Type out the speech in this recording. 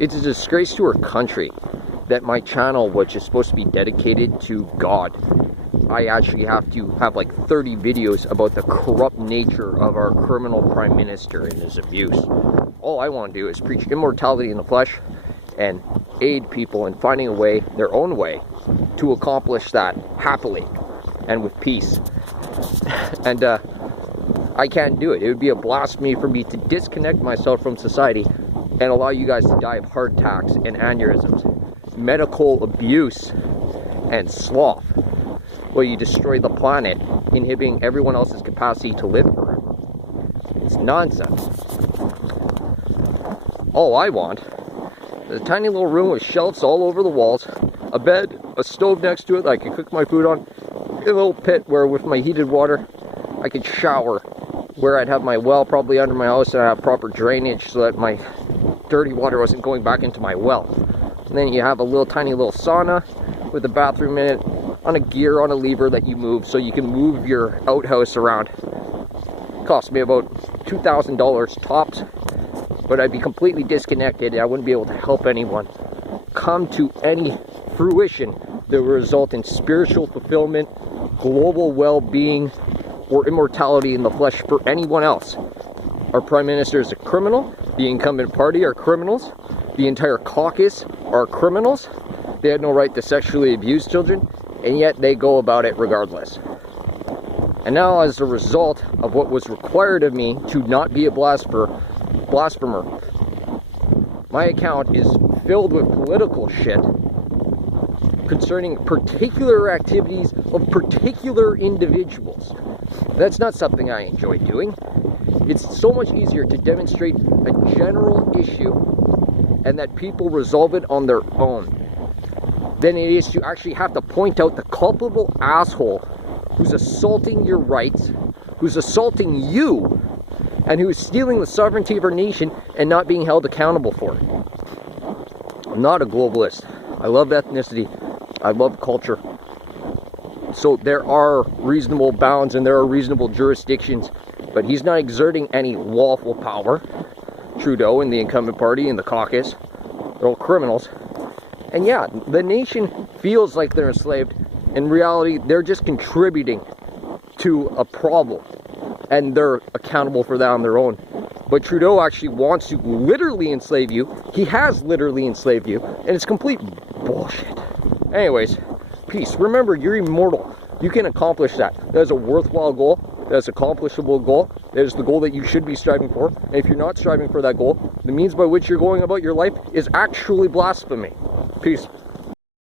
It's a disgrace to our country that my channel, which is supposed to be dedicated to God, I actually have to have like 30 videos about the corrupt nature of our criminal prime minister and his abuse. All I want to do is preach immortality in the flesh and aid people in finding a way, their own way, to accomplish that happily and with peace. And I can't do it. It would be a blasphemy for me to disconnect myself from society and allow you guys to die of heart attacks and aneurysms, medical abuse, and sloth. Well, you destroy the planet, inhibiting everyone else's capacity to live forever. It's nonsense. All I want is a tiny little room with shelves all over the walls, a bed, a stove next to it that I can cook my food on, a little pit where with my heated water I could shower, where I'd have my well probably under my house and I'd have proper drainage so that my dirty water wasn't going back into my well. And then you have a little tiny little sauna with a bathroom in it, on a gear, on a lever that you move so you can move your outhouse around. It cost me about $2,000 tops, but I'd be completely disconnected and I wouldn't be able to help anyone come to any fruition that would result in spiritual fulfillment, global well-being, or immortality in the flesh for anyone else. Our Prime Minister is a criminal, the incumbent party are criminals, the entire caucus are criminals, they had no right to sexually abuse children, and yet they go about it regardless. And now, as a result of what was required of me to not be a blasphemer, my account is filled with political shit concerning particular activities of particular individuals. That's not something I enjoy doing. It's so much easier to demonstrate a general issue and that people resolve it on their own than it is to actually have to point out the culpable asshole who's assaulting your rights, who's assaulting you, and who is stealing the sovereignty of our nation and not being held accountable for it. I'm not a globalist. I love ethnicity. I love culture. So there are reasonable bounds and there are reasonable jurisdictions, but he's not exerting any lawful power. Trudeau and the incumbent party and the caucus, they're all criminals. And yeah, the nation feels like they're enslaved. In reality, they're just contributing to a problem, and they're accountable for that on their own. But Trudeau actually wants to literally enslave you. He has literally enslaved you, and it's complete bullshit. Anyways, peace. Remember, you're immortal. You can accomplish that. That is a worthwhile goal. That is an accomplishable goal. That is the goal that you should be striving for. And if you're not striving for that goal, the means by which you're going about your life is actually blasphemy. Peace.